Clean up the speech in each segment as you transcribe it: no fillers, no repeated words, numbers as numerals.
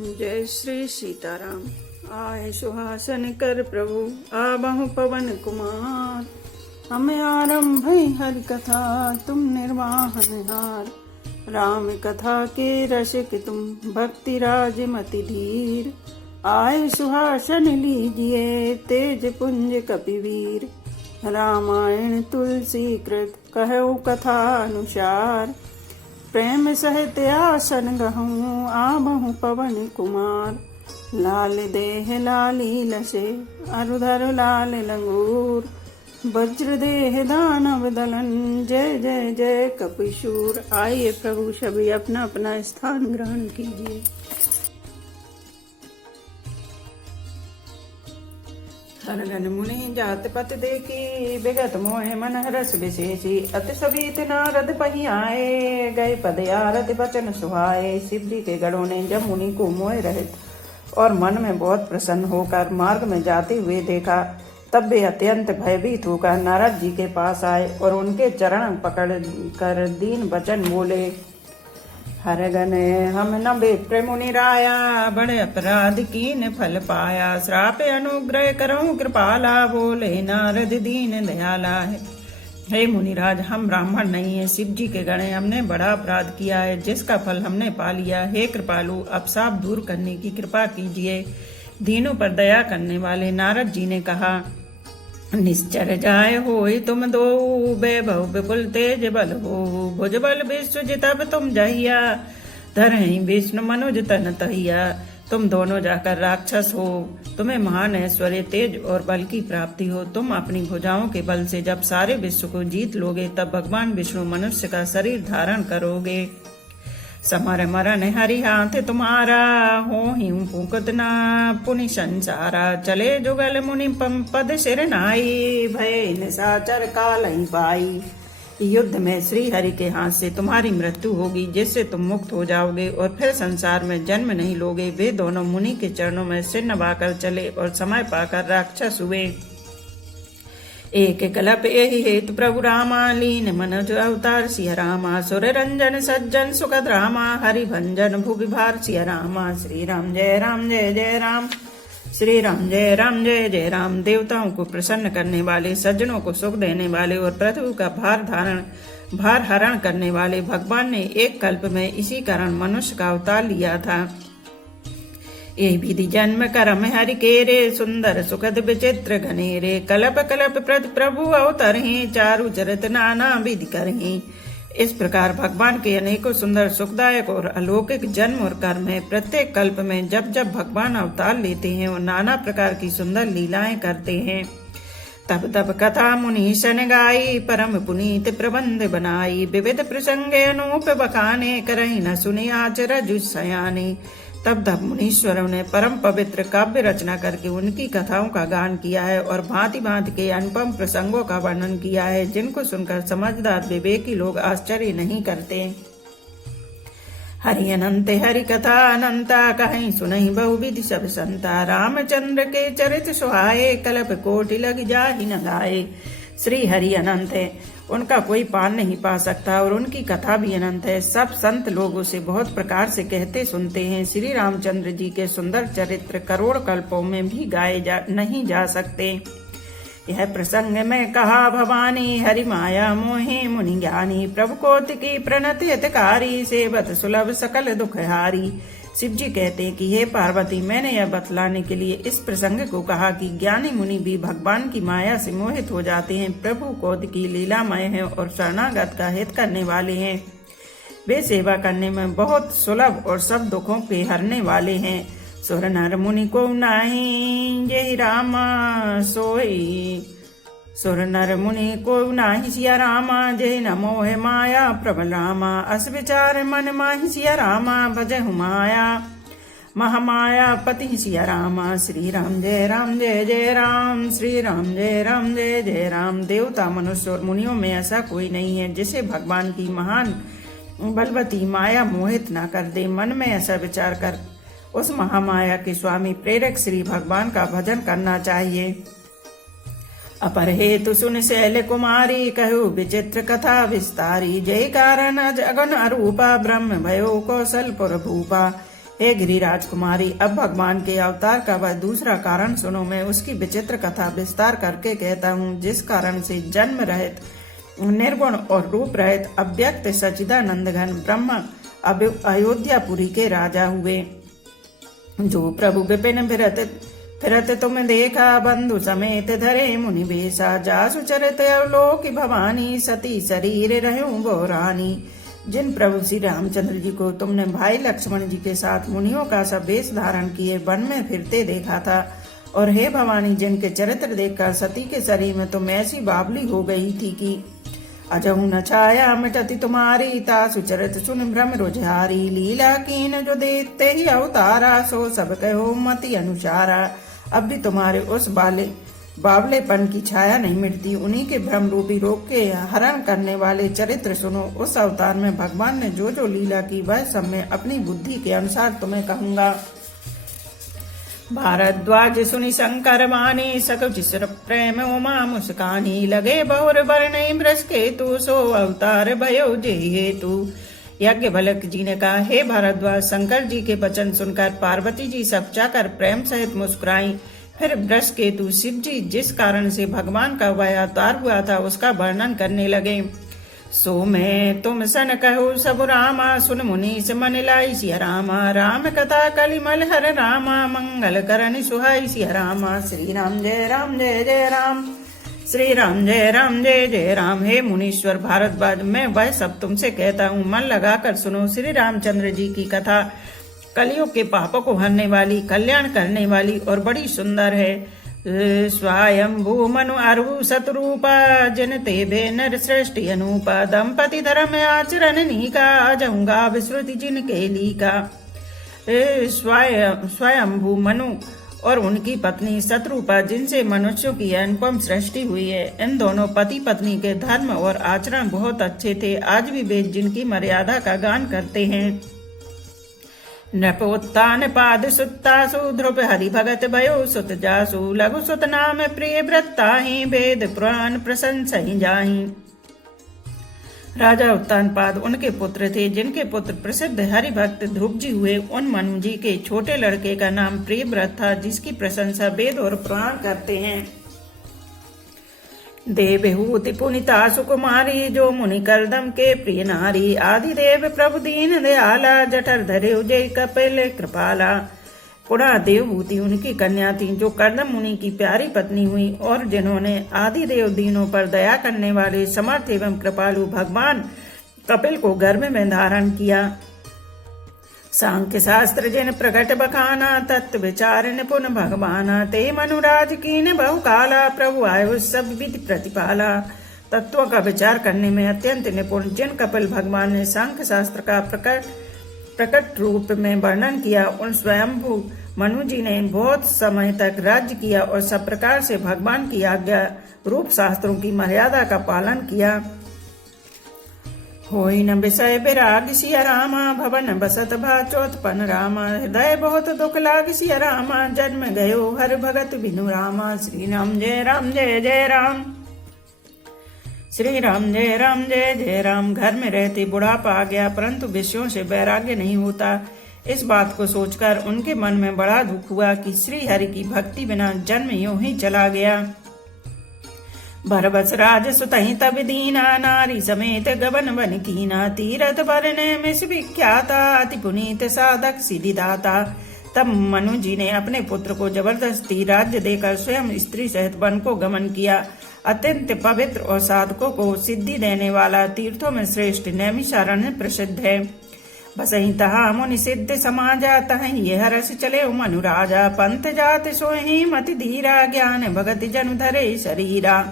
जय श्री सीताराम। आए सुहासन कर प्रभु आबहु पवन कुमार। हमें आरंभ हरि कथा तुम निर्वाहन हार। राम कथा के रसिक तुम भक्ति राज मति धीर। आए सुहासन लीजिए तेज पुंज कपिवीर। रामायण तुलसी कृत कहु कथा अनुसार। प्रेम सहित आसन गहूँ आबहु पवन कुमार। लाल देह लाली लसे अरुधर लाल लंगूर। वज्र देह दानव दलन जय जय जय कपिशूर। आइए प्रभु सभी अपना अपना स्थान ग्रहण कीजिए। हरगन मुनि जात पत देखी विगत मोह मन हरस विशेषी। अति सभी नारद पही आए गए पद आरत बचन सुहाए। शिव जी के गणों ने जब मुनि को मोह रहित और मन में बहुत प्रसन्न होकर मार्ग में जाते हुए देखा तब वे अत्यंत भयभीत होकर नारद जी के पास आए और उनके चरण पकड़ कर दीन वचन बोले। हरगन हम न विप्र मुनि राया बड़े अपराध कीन फल पाया। श्राप अनुग्रह करऊं कृपाला बोले नारद दीन दयाला है। हे मुनिराज हम ब्राह्मण नहीं है, शिव जी के गण हमने बड़ा अपराध किया है जिसका फल हमने पा लिया। हे कृपालु अपशाप दूर करने की कृपा कीजिए। दीनों पर दया करने वाले नारद जी ने कहा निश्चर जाय होई तुम दो वैभव विपुल तेज बल हो। भुज बल विश्व जितब तुम जहिया धरहि विष्णु मनुज तन तहिया। तुम दोनों जाकर राक्षस हो, तुम्हें महान ऐश्वर्य तेज और बल की प्राप्ति हो। तुम अपनी भुजाओं के बल से जब सारे विश्व को जीत लोगे तब भगवान विष्णु मनुष्य का शरीर धारण करोगे। समर मरण हरि हाथ तुम्हारा हो ही पुकत ना पुनि संसारा। चले जुगल मुनि पद सिर नाई भय निशाचर काल ही पाई। युद्ध में श्री हरि के हाथ से तुम्हारी मृत्यु होगी जिससे तुम मुक्त हो जाओगे और फिर संसार में जन्म नहीं लोगे। वे दोनों मुनि के चरणों में सिर नवाकर चले और समय पाकर राक्षस हुए। एक कलप यही हेतु प्रभु रामा लीन मनोज अवतार सिया रामा। सुर रंजन सज्जन सुखद रामा हरि भंजन भुवि भार सिया रामा। श्री राम जय राम जय जय राम। श्री राम जय राम जय जय राम। देवताओं को प्रसन्न करने वाले, सज्जनों को सुख देने वाले और पृथ्वी का भार हरण करने वाले भगवान ने एक कल्प में इसी कारण मनुष्य का अवतार लिया था। ये विधि जन्म करम हरि के रे सुंदर सुखद विचित्र घनेरे। कलप कलप प्रभु अवतरहि चारु चरित नाना विधि करहि। इस प्रकार भगवान के अनेकों सुंदर सुखदायक और अलौकिक जन्म और कर्म है। प्रत्येक कल्प में जब जब भगवान अवतार लेते हैं और नाना प्रकार की सुंदर लीलाएं करते हैं तब तब कथा मुनि सन गाई परम पुनीत प्रबंध बनाई। विविध प्रसंगे अनूप बखाने करहि न सुनि आचरज सयाने। तब तब मुनीश्वरों ने परम पवित्र काव्य रचना करके उनकी कथाओं का गान किया है और भांति भांति के अनुपम प्रसंगों का वर्णन किया है जिनको सुनकर समझदार विवेकी लोग आश्चर्य नहीं करते। हरि अनंत हरि कथा अनंता कहीं सुनहि बहुविधि सब संता। रामचंद्र के चरित सुहाए कल्प कोटि लग जाहि न गाए। श्री हरि अनंत है, उनका कोई पार नहीं पा सकता और उनकी कथा भी अनंत है। सब संत लोग उसे बहुत प्रकार से कहते सुनते हैं। श्री रामचंद्र जी के सुंदर चरित्र करोड़ कल्पों में भी गाए नहीं जा सकते। यह प्रसंग में कहा भवानी हरि माया मोहे मुनि ज्ञानी। प्रभु कौतिकी प्रणत हितकारी सेवत सुलभ सकल दुख हारी। शिव जी कहते हैं कि हे पार्वती मैंने यह बतलाने के लिए इस प्रसंग को कहा कि ज्ञानी मुनि भी भगवान की माया से मोहित हो जाते हैं। प्रभु कौतिकी लीलामय है और शरणागत का हित करने वाले हैं। वे सेवा करने में बहुत सुलभ और सब दुखों के हरने वाले हैं। सुर नर मुनि को नाही जय रामा सोई। सुर नर मुनि को नाही सिया रामा जय न मोह माया प्रबल रामा। अस विचार मन माहि सिया रामा भजहु माया महामाया पति सिया रामा। श्री राम जय राम जय जय राम। श्री राम जय राम जय जय राम। देवता मनुष्य और मुनियों में ऐसा कोई नहीं है जिसे भगवान की महान बलवती माया मोहित न कर दे। मन में ऐसा विचार कर उस महामाया के स्वामी प्रेरक श्री भगवान का भजन करना चाहिए। अपर हेतु सुन शैल कुमारी कहु विचित्र कथा विस्तारी। जय कारण अगन अरूपा ब्रह्म भयो कौशलपुर भूपा। हे गिरिराज कुमारी, अब भगवान के अवतार का वह दूसरा कारण सुनो। मैं उसकी विचित्र कथा विस्तार करके कहता हूँ, जिस कारण से जन्म रहित, निर्गुण और रूप रहित अव्यक्त सच्चिदानंद घन ब्रह्मा अयोध्यापुरी के राजा हुए। जो प्रभु विपिन फिरत तुम देखा, बंधु समेत धरे मुनि बेसा, जासु चरित अवलोक भवानी, सती शरीर रहूं वो रानी। जिन प्रभु श्री रामचंद्र जी को तुमने भाई लक्ष्मण जी के साथ मुनियों का सब वेश धारण किए वन में फिरते देखा था, और हे भवानी, जिनके चरित्र देखकर सती के शरीर में तुम ऐसी बावली हो गई थी कि अजहु न छाया मिटती तुम्हारी, तासु चरित सुन भ्रम रुझारी। लीला कीन जो देते ही अवतारा, सो सब कहो मति अनुसारा। अब भी तुम्हारे उस बावलेपन की छाया नहीं मिटती। उन्हीं के भ्रम रूपी रोग के हरण करने वाले चरित्र सुनो। उस अवतार में भगवान ने जो जो लीला की वह सब मैं अपनी बुद्धि के अनुसार तुम्हें कहूंगा। भारद्वाज सुनि शंकर वाणी, सकुच सुर प्रेम उमा मुस्कानी। लगे बहुर बरनई वृष केतु, सो अवतार भयो जे हेतु। याज्ञवल्क्य जी ने कहा, हे भारद्वाज, शंकर जी के वचन सुनकर पार्वती जी सकचाकर प्रेम सहित मुस्कुराई। फिर वृष केतु शिव जी जिस कारण से भगवान का वह अवतार हुआ था उसका वर्णन करने लगे। सो मैं तुम सन कहूँ सब रामा, सुन मुनि से मन लाई सिया रामा। राम कथा कलिमल हर रामा, मंगल करन सुहाई सिया रामा। श्री राम जय राम जय जय राम, श्री राम जय राम जय जय राम। हे मुनीश्वर भारद्वाज, मैं वह सब तुमसे कहता हूँ, मन लगाकर सुनो। श्री रामचंद्र जी की कथा कलियुग के पापों को हरने वाली, कल्याण करने वाली और बड़ी सुंदर है। स्वयंभू मनु अरु सतरूपा, जन ते नर सृष्टि अनुपा। दंपति धर्म आचरण नीका, जाऊंगा विश्रुति जिनके लीका। स्वयंभू मनु और उनकी पत्नी शत्रुपा, जिनसे मनुष्यों की अनुपम सृष्टि हुई है। इन दोनों पति पत्नी के धर्म और आचरण बहुत अच्छे थे। आज भी वे जिनकी मर्यादा का गान करते हैं। नृपोत्तान पाद सुत्तासु, ध्रुव हरि भगत भयो सुत जासु। लघु सुत नाम प्रिय व्रताहि, वेद पुराण प्रशंसहि जाहि। राजा उत्तानपाद उनके पुत्र थे, जिनके पुत्र प्रसिद्ध हरिभक्त ध्रुव जी हुए। उन मनु जी के छोटे लड़के का नाम प्रियव्रत था, जिसकी प्रशंसा वेद और पुराण करते हैं। देवहूति पुनिता सुकुमारी, जो मुनि करदम के प्रिय नारी। आदि देव प्रभु दीन दयाला, जठर धरे जय कपिल कृपाला। पुनः देवहूति उनकी कन्या थी, जो करदम मुनि की प्यारी पत्नी हुई, और जिन्होंने आदि देव दीनों पर दया करने वाले समर्थ एवं कृपालु भगवान कपिल को गर्भ में धारण किया। सांख्य शास्त्र जिन प्रकट बखाना, तत्व विचार निपुण भगवाना। ते मनुराज कीन बहु काला, प्रभु आयु सब विधि प्रतिपाला। तत्वों का विचार करने में अत्यंत निपुण जिन कपिल भगवान ने सांख्य शास्त्र का प्रकट रूप में वर्णन किया, उन स्वयंभू मनु जी ने बहुत समय तक राज्य किया और सब प्रकार से भगवान की आज्ञा रूप शास्त्रों की मर्यादा का पालन किया। होई न विषय विराग सिया रामा, भवन बसत भाचोत्पन्न रामा। हृदय बहुत दुख लाग सिया रामा, जन्म गयो हर भगत बिनु रामा। श्री राम जय राम जय जय राम, श्री राम जय राम जय जय राम। घर में रहते बुढ़ापा आ गया, परंतु विषयों से वैराग्य नहीं होता। इस बात को सोचकर उनके मन में बड़ा दुख हुआ कि श्री हरि की भक्ति बिना जन्म यूं ही चला गया। भरबस राज सुतहि तब दीना, नारी समेत गबन बन कीना। तीरथ बरने मिस विख्याता, अति पुनीत साधक सिद्धिदाता। तब मनु जी ने अपने पुत्र को जबरदस्ती राज्य देकर स्वयं स्त्री सहित वन को गमन किया। अत्यंत पवित्र और साधकों को सिद्धि देने वाला तीर्थों में श्रेष्ठ नैमिषारण्य प्रसिद्ध है। बसहि तहा मुनि सिद्ध समाजा, तहि ये हरस चले मनु राजा। पंथ जात सोहि मति धीरा, ज्ञान भगत जन धरे शरीरा।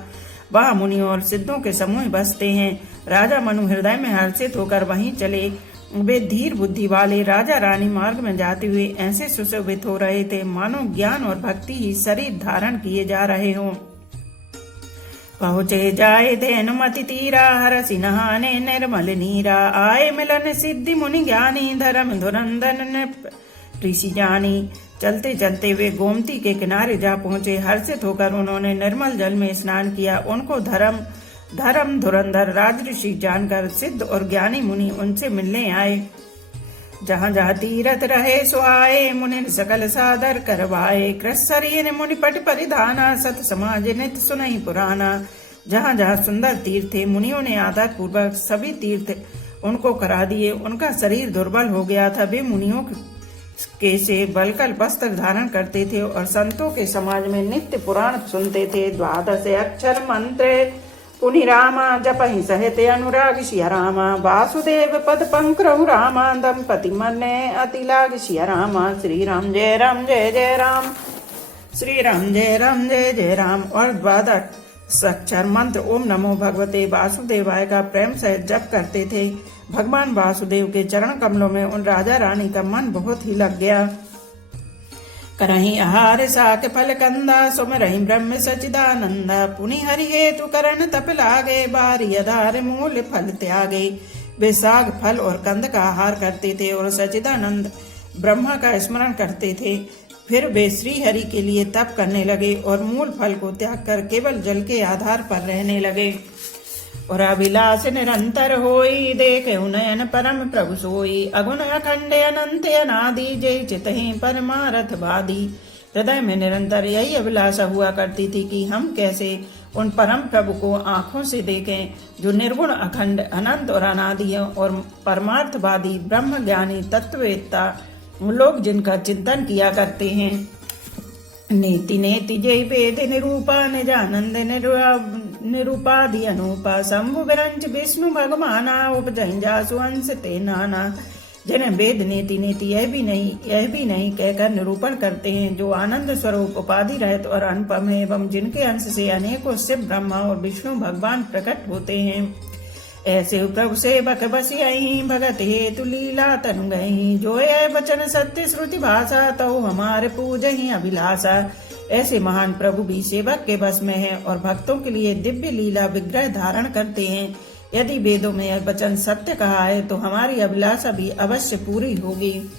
वहाँ मुनि और सिद्धों के समूह बसते हैं। राजा मनु हृदय में हर्षित होकर वहीं चले। वे धीर बुद्धि वाले राजा रानी मार्ग में जाते हुए ऐसे सुशोभित हो रहे थे, मानो ज्ञान और भक्ति ही शरीर धारण किए जा रहे हों। पहुँचे जाए धेनुमति तीरा, हरसि नहाने निर्मल नीरा। आए मिलन सिद्धि मुनि ज्ञानी, धर्म धुरंधन ऋषि जानी। चलते चलते वे गोमती के किनारे जा पहुंचे। हर्षित होकर उन्होंने निर्मल जल में स्नान किया। उनको धर्म धुरंधर राजऋषि जानकर सिद्ध और ज्ञानी मुनि उनसे मिलने आए। जहाँ जहाँ तीरथ रहे सुहाए, मुनि सकल सादर करवाए। कृशरीन मुनिपट परिधाना, सत समाज नित सुनई पुराना। जहाँ जहाँ सुंदर तीर्थ थे, मुनियों ने आदर पूर्वक सभी तीर्थ उनको करा दिए। उनका शरीर दुर्बल हो गया था, वे मुनियों के से बलकल वस्त्र धारण करते थे और संतों के समाज में नित्य पुराण सुनते थे। 12 अक्षर मंत्र पुनि रामा, जपहि सहित अनुराग सिया रामा। वासुदेव पद पंकरहु रामा, दंपति मन्ने अति लाग सिया रामा। श्री राम जय राम जय जय राम, श्री राम जय राम जय जय राम। और 12 अक्षर मंत्र ओम नमो भगवते वासुदेवाय का प्रेम सहित जप करते थे। भगवान वासुदेव के चरण कमलों में उन राजा रानी का मन बहुत ही लग गया। करहि आहार साक फल कंदा, सुमरहि ब्रह्म सचिदानंदा। पुनि हरि हेतु करण तप लागे, बारी आधार मूल फल त्यागे। वे साग फल और कंद का आहार करते थे और सचिदानंद ब्रह्मा का स्मरण करते थे। फिर वे श्री हरि के लिए तप करने लगे और मूल फल को त्याग कर केवल जल के आधार पर रहने लगे। और अभिलाष निरंतर होई, देखे नयन परम प्रभु सोई। अगुण अखंड अनंत अनादि, जय चितहि परमारथ वादी। हृदय में निरंतर यही अभिलाषा हुआ करती थी कि हम कैसे उन परम प्रभु को आंखों से देखें, जो निर्गुण अखंड अनंत और अनादि है और परमार्थवादी ब्रह्म ज्ञानी तत्ववेत्ता लोग जिनका चिंतन किया करते हैं। नेति नेति जय वेद निरूपा, निजानंद निरूपाधि अनुपा। शंभु विरंच विष्णु भगवाना, उपजहि जासु अंश ते नाना। जिन्हें वेद नेति नेति यह भी नहीं कहकर निरूपण करते हैं, जो आनंद स्वरूप उपाधि रहित और अनुपम है, एवं जिनके अंश से अनेकों शिव ब्रह्मा और विष्णु भगवान प्रकट होते हैं। ऐसे प्रभु सेवक बसियहि, भगत हेतु लीला तनु गहि। जो यह वचन सत्य श्रुति भाषा, तो हमारे पूजहि अभिलाषा। ऐसे महान प्रभु भी सेवक के बस में हैं और भक्तों के लिए दिव्य लीला विग्रह धारण करते हैं। यदि वेदों में यह वचन सत्य कहा है तो हमारी अभिलाषा भी अवश्य पूरी होगी।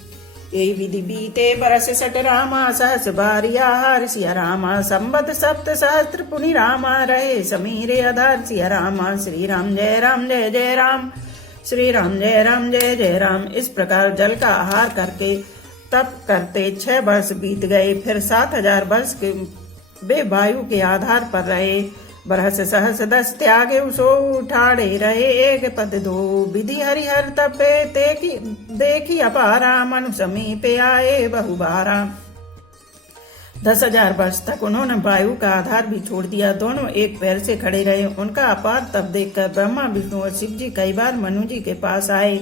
ये विधि बीते बरस सट रामा, सहस बारी आहार सिया रामा। संबत सप्त सहस्त्र पुनि रामा, रहे समीरे आधार सिया रामा। श्री राम जय राम जय जय राम, श्री राम जय राम जय जय राम। इस प्रकार जल का आहार करके तप करते 6 वर्ष बीत गए। फिर 7000 वर्ष के वे वायु के आधार पर रहे। बरस सहस 10 त्यागे, उसो उठाड़े रहे एक पद 2। विधि हरिहर तपे देखी अपारा, मनु समीपे आए बहुबारा। 10,000 वर्ष तक उन्होंने वायु का आधार भी छोड़ दिया। दोनों एक पैर से खड़े रहे। उनका अपार तप देखकर ब्रह्मा विष्णु और शिव जी कई बार मनु जी के पास आए।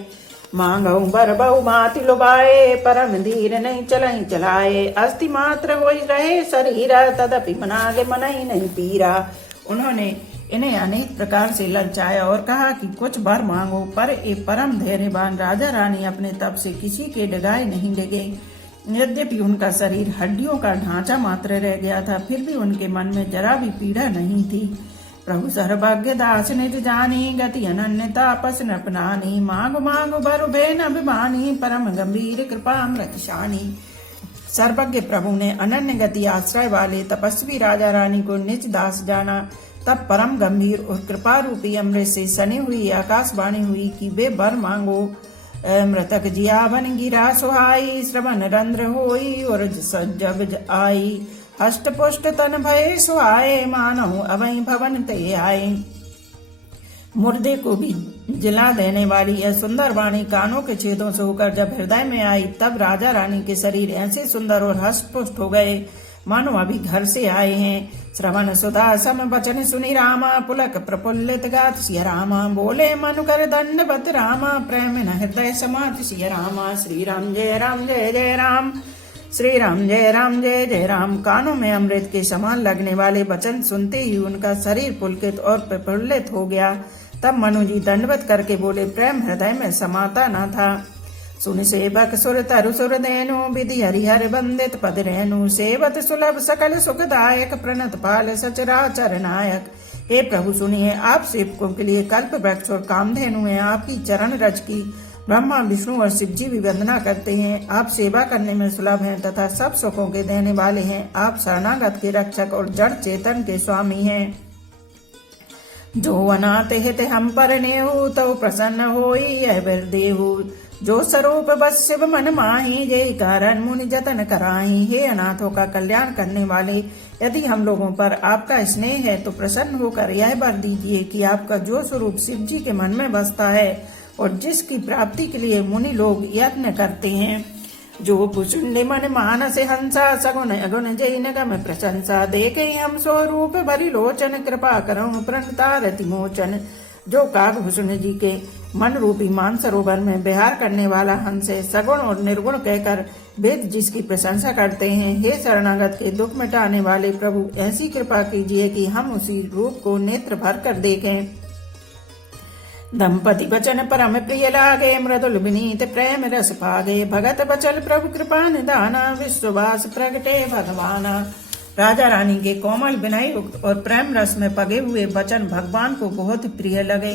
मांगऊ बर बहु माति लुभाए, परम धीर नहीं चलई चलाए। अस्थि मात्र हो रहे शरीर, तदपि मनागे मनई नहीं पीरा। उन्होंने इन्हें अनेक प्रकार से ललचाया और कहा कि कुछ वर मांगो, पर एक परम धैर्यवान राजा रानी अपने तप से किसी के डगाए नहीं डिगे। यद्यपि उनका शरीर हड्डियों का ढांचा मात्र रह गया था, फिर भी उनके मन में जरा भी पीड़ा नहीं थी। प्रभु सर्वज्ञ दास निज जानी, गति अनन्य तापस नपनानी। मांग मांग भरु भेन अभिमानी, परम गंभीर कृपा अमृत शानी। सर्वज्ञ प्रभु ने अनन्य गति आश्रय वाले तपस्वी राजा रानी को निज दास जाना। तब परम गंभीर और कृपा रूपी अमृत से सनी हुई आकाशवाणी हुई कि वे वर मांगो। मृतक जियावन गिरा सुहाई, श्रवण रंध्र होई और जब आई। हष्ट पुष्ट तन भय सुहाए, मानव अवै भवन ते आए। मुर्दे को भी जिला देने वाली यह सुंदर वाणी कानों के छेदों से होकर जब हृदय में आई, तब राजा रानी के शरीर ऐसे सुंदर और हष्ट पुष्ट हो गए मानो अभी घर से आए हैं। श्रवण सुधा सम वचन सुनि रामा, पुलक प्रफुल्लित गात सिया रामा। बोले मनु कर दंडवत रामा, प्रेम न हृदय समात सिया रामा। श्री राम जय राम जय जय राम, श्री राम जय राम जय जय राम। कानों में अमृत के समान लगने वाले वचन सुनते ही उनका शरीर पुलकित और प्रफुल्लित हो गया। तब मनु जी दंडवत करके बोले, प्रेम हृदय में समाता न था। सुन सेवक सुर तरु सुर देनु, विधि हरिहर वंदित पद रेनु। सेवत सुलभ सकल सुखदायक, प्रणत पाल सचराचर नायक। हे प्रभु सुनिए, आप सेवकों के लिए कल्प वृक्ष और कामधेनु है। आपकी चरण रज की ब्रह्मा विष्णु और शिव जी भी वंदना करते हैं। आप सेवा करने में सुलभ हैं तथा सब सुखों के देने वाले हैं। आप शरणागत के रक्षक और जड़ चेतन के स्वामी हैं। जो अनाथ हित हम पर नेहु, तो प्रसन्न होई यह वर देहु। जो स्वरूप बस शिव मन माही, जय कारण मुनि जतन कराही। हे अनाथों का कल्याण करने वाले, यदि हम लोगों पर आपका स्नेह है तो प्रसन्न होकर यह वर दीजिए कि आपका जो स्वरूप शिव जी के मन में बसता है और जिसकी प्राप्ति के लिए मुनि लोग यत्न करते हैं, जो भुषुंडे मन मानस हंसा, सगुण अगुण जय नगम प्रशंसा। देखे हम स्वरूप भरी लोचन, कृपा करो प्रणतारति मोचन। जो कागभूषण जी के मन रूपी मानसरोवर में विहार करने वाला हंस है, सगुण और निर्गुण कहकर वेद जिसकी प्रशंसा करते हैं। हे शरणागत के दुख मिटाने वाले प्रभु, ऐसी कृपा कीजिए कि हम उसी रूप को नेत्र भर कर देखें। दंपति वचन परम प्रिय लागे, मृदुल विनीत प्रेम रस पागे। भगत बचल प्रभु कृपा निदाना, विश्ववास प्रगटे भगवाना। राजा रानी के कोमल विनय युक्त और प्रेम रस में पगे हुए वचन भगवान को बहुत प्रिय लगे।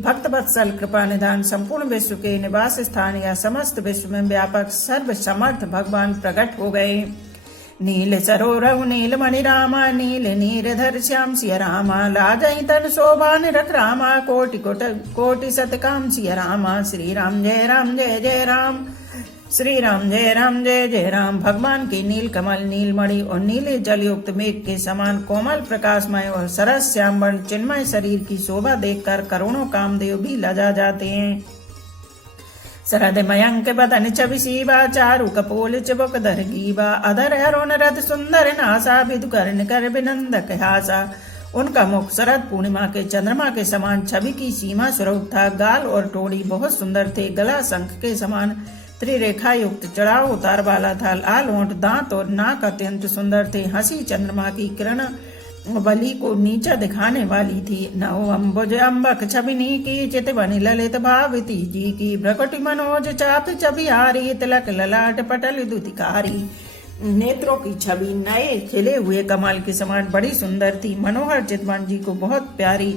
भक्त वत्सल कृपा निधान, संपूर्ण विश्व के निवास स्थान या समस्त विश्व में व्यापक सर्व समर्थ भगवान प्रकट हो गए। नील सरोरव नील मणि रामा, नील नीरधर श्याम सिया रामा। लाजई तन शोभा निरख रामा, कोटि कोटि सतकाम सिया रामा। श्री राम जय राम जय जय राम, श्री राम जय जय राम। भगवान के नील कमल, नीलमणि और नीले जलयुक्त मेघ के समान कोमल प्रकाशमय और सरस श्याम वर्ण चिन्मय शरीर की शोभा देखकर करोड़ों कामदेव भी लजा जाते हैं। शरद मयंक बदन छवि शिवा, चारु कपोल चिबुक धर गीवा। अधर हरोन रथ सुंदर नासा, विधु कर्ण कर विनंदक हासा। उनका मुख शरद पूर्णिमा के चंद्रमा के समान छवि की सीमा स्वरूप था। गाल और टोड़ी बहुत सुंदर थे। गला शंख के समान त्रिरेखा युक्त चढ़ाव उतार वाला था। लाल होंठ, दांत और नाक अत्यंत सुंदर थे। हंसी चंद्रमा की किरण बलि को नीचा दिखाने वाली थी। नौ अम्बुज अम्बक छबिनी की, चितवनि ललित भावती जी की। भ्रकुटि मनोज चाप छबिहारी, तिलक ललाट पटल दुतिकारी। नेत्रों की छवि नए खिले हुए कमल के समान बड़ी सुंदर थी। मनोहर चितवन जी को बहुत प्यारी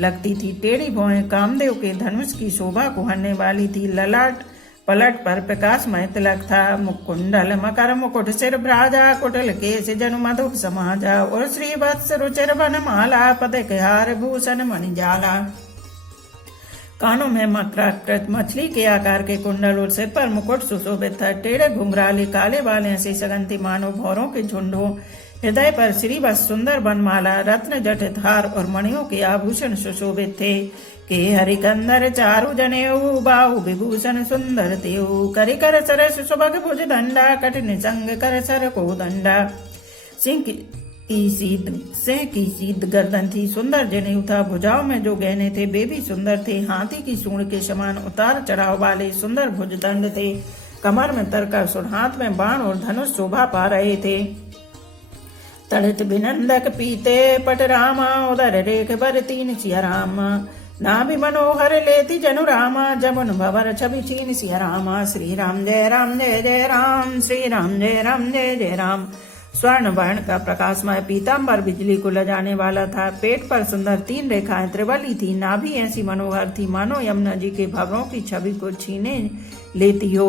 लगती थी। टेढ़ी भौहें कामदेव के धनुष की शोभा को हरने वाली थी। ललाट पलट पर प्रकाशमय तिलक था। मुकुंडल मकर मुकुट सिर भ्राजा, कुटल केश जनु मधुप समाजा। और श्री वत्स रुचिर वनमाला, पदक हार भूषण मणिजाला। कानों में मकराकृत मछली के आकार के कुंडल और सिर पर मुकुट सुशोभित था। टेढ़े घुंघराले काले बाल ऐसे सगंती मानो भौरों के झुंड हो। हृदय पर श्रीवत्स सुंदर बनमाला, रत्न जटित हार और मणियों के आभूषण सुशोभित थे। के हरिकंदर चारु जनेऊ, बाहु विभूषण सुंदर तेऊ। करि कर सरस सुभग भुज दंडा, कठिन संग कर सर को दंडा। सिंह की सीध गर्दन थी, सुंदर जनेऊ था। भुजाओं में जो गहने थे वे भी सुंदर थे। हाथी की सूंड के समान उतार चढ़ाव वाले सुंदर भुजदंड थे। कमर में तरकसुर, हाथ में बाण और धनुष शोभा पा रहे थे। तड़ित बिनंदक पीते पट रामा, उदर रेख बर तीन सिया रामा। नाभि मनोहर लेति जनु रामा, जमुन भवर छवि छीन सिया रामा। श्री राम जय जय राम, श्री राम जय जय राम। स्वर्ण वर्ण का प्रकाशमय पीताम्बर बिजली को लजाने वाला था। पेट पर सुंदर 3 रेखाएं त्रिवली थी। नाभि ऐसी मनोहर थी मानो यमुना जी के भवरों की छवि को छीने लेती हो।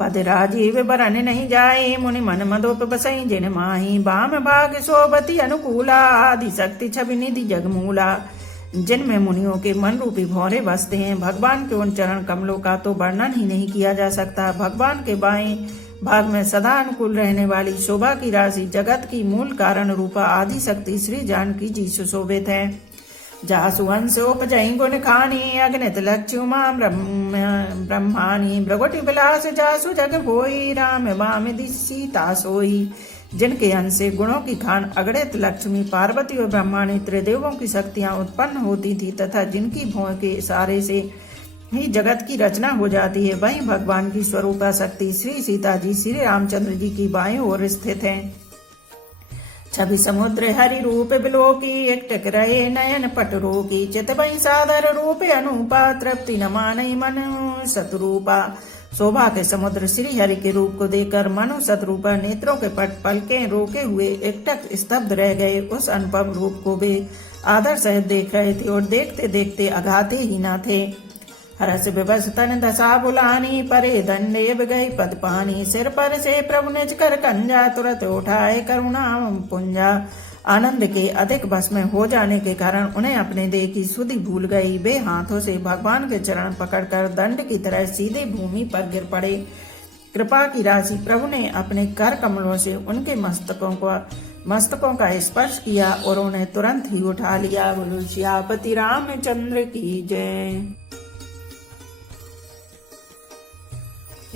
पद राजीव बरन नहीं जाए, मुनि मन मदोप बसई जिन माही। बाम भाग शोभती अनुकूला, आदि शक्ति छवि निधि जगमूला। जिनमें मुनियों के मन रूपी भौरे बसते हैं। भगवान के उन चरण कमलों का तो वर्णन ही नहीं किया जा सकता। भगवान के बाएं भाग में सदा अनुकूल रहने वाली शोभा की राशि, जगत की मूल कारण रूपा आदि शक्ति श्री जानकी जी सुशोभित है। जासु हंस उपजई गुण खानी, अग्नित लक्ष्युमा ब्रह्मानी। भ्रगुटि विलास जासु जग होई, राम वाम सीता सोई। जिनके अंश से गुणों की खान अगणित लक्ष्मी, पार्वती और ब्रह्माणी त्रिदेवों की शक्तियां उत्पन्न होती थी तथा जिनकी भौं के इशारे से ही जगत की रचना हो जाती है, वहीं भगवान की स्वरूपा शक्ति श्री सीता जी श्री रामचंद्र जी की बाएं ओर स्थित है। छवि समुद्र हरि रूप बिलोकी, एकटक रहे नयन पट रोकी। चित वही सादर रूप अनुपा, तृप्ति न मानई मन सतरूपा। शोभा के समुद्र श्री हरि के रूप को देखकर मनु सतरूपा नेत्रों के पट पलकें रोके हुए एकटक स्तब्ध रह गए। उस अनुपम रूप को वे आदर सहित देख रहे थे और देखते देखते अघाते ही न थे। हरस विवश तन दशा बुलानी, परे दंडे गई पद पानी। सिर पर से प्रभु निज कर कंजा, तुरत उठाए करुणा पुंजा। आनंद के अधिक वश में हो जाने के कारण उन्हें अपने देह की सुधि भूल गई। वे हाथों से भगवान के चरण पकड़कर दंड की तरह सीधे भूमि पर गिर पड़े। कृपा की राशि प्रभु ने अपने कर कमलों से उनके मस्तकों का स्पर्श किया और उन्हें तुरंत ही उठा लिया। बोलो सियापति रामचंद्र की जय।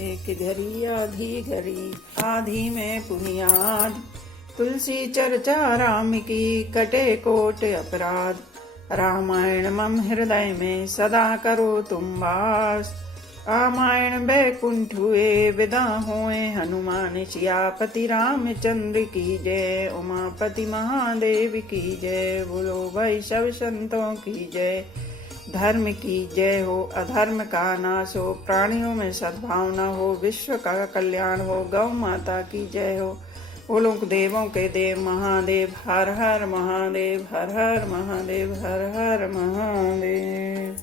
एक घड़ी आधी में पुनियाद, तुलसी चर्चा राम की कटे कोट अपराध। रामायण मम हृदय में सदा करो तुम वास, रामायण बैकुंठ हुए विदा होए हनुमान। सियापति रामचंद्र की जय, उमापति महादेव की जय। बोलो भाई सब संतों की जय। धर्म की जय हो, अधर्म का नाश हो, प्राणियों में सद्भावना हो, विश्व का कल्याण हो, गौ माता की जय हो। बोलो देवों के देव महादेव, हर हर महादेव, हर हर महादेव, हर हर महादेव।